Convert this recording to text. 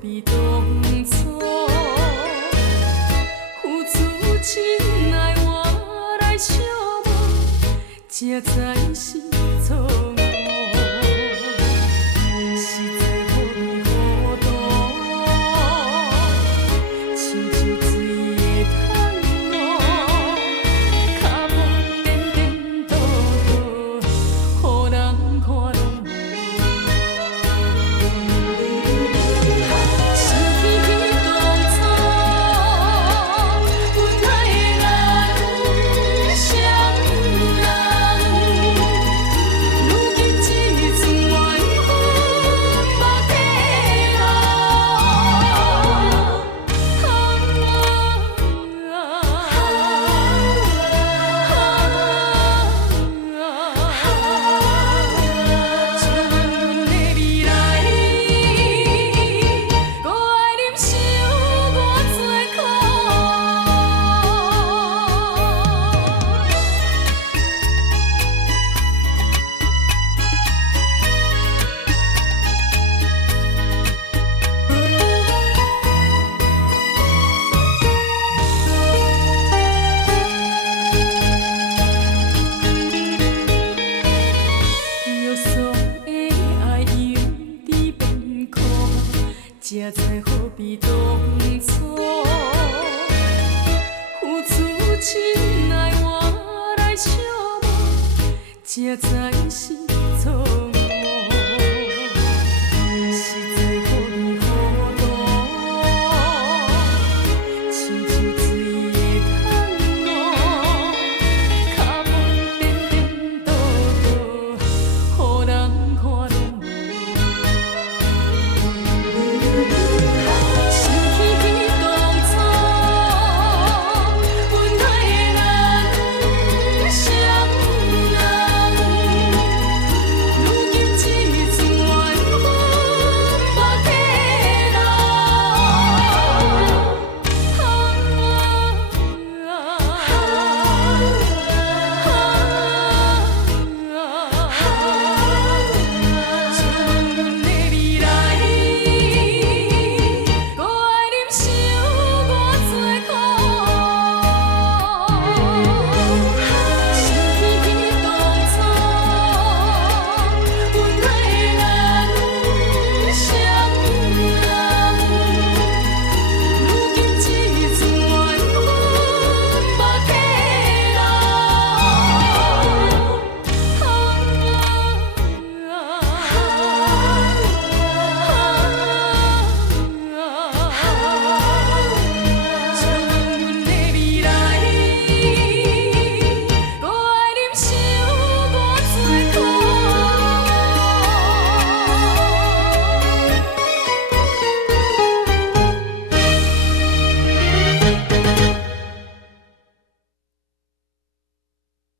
比当初，付出真爱换来寂寞，才知是错误。实在乎你糊涂，亲像水的窗路，脚步颠颠倒倒，予人看拢无。想起当初，阮爱人双人，如今只剩缘分目底路。请问阮的未来，搁爱忍受偌多苦？约束的爱用伫变苦，才知何必当初。付出真爱换来寂寞，才知是错。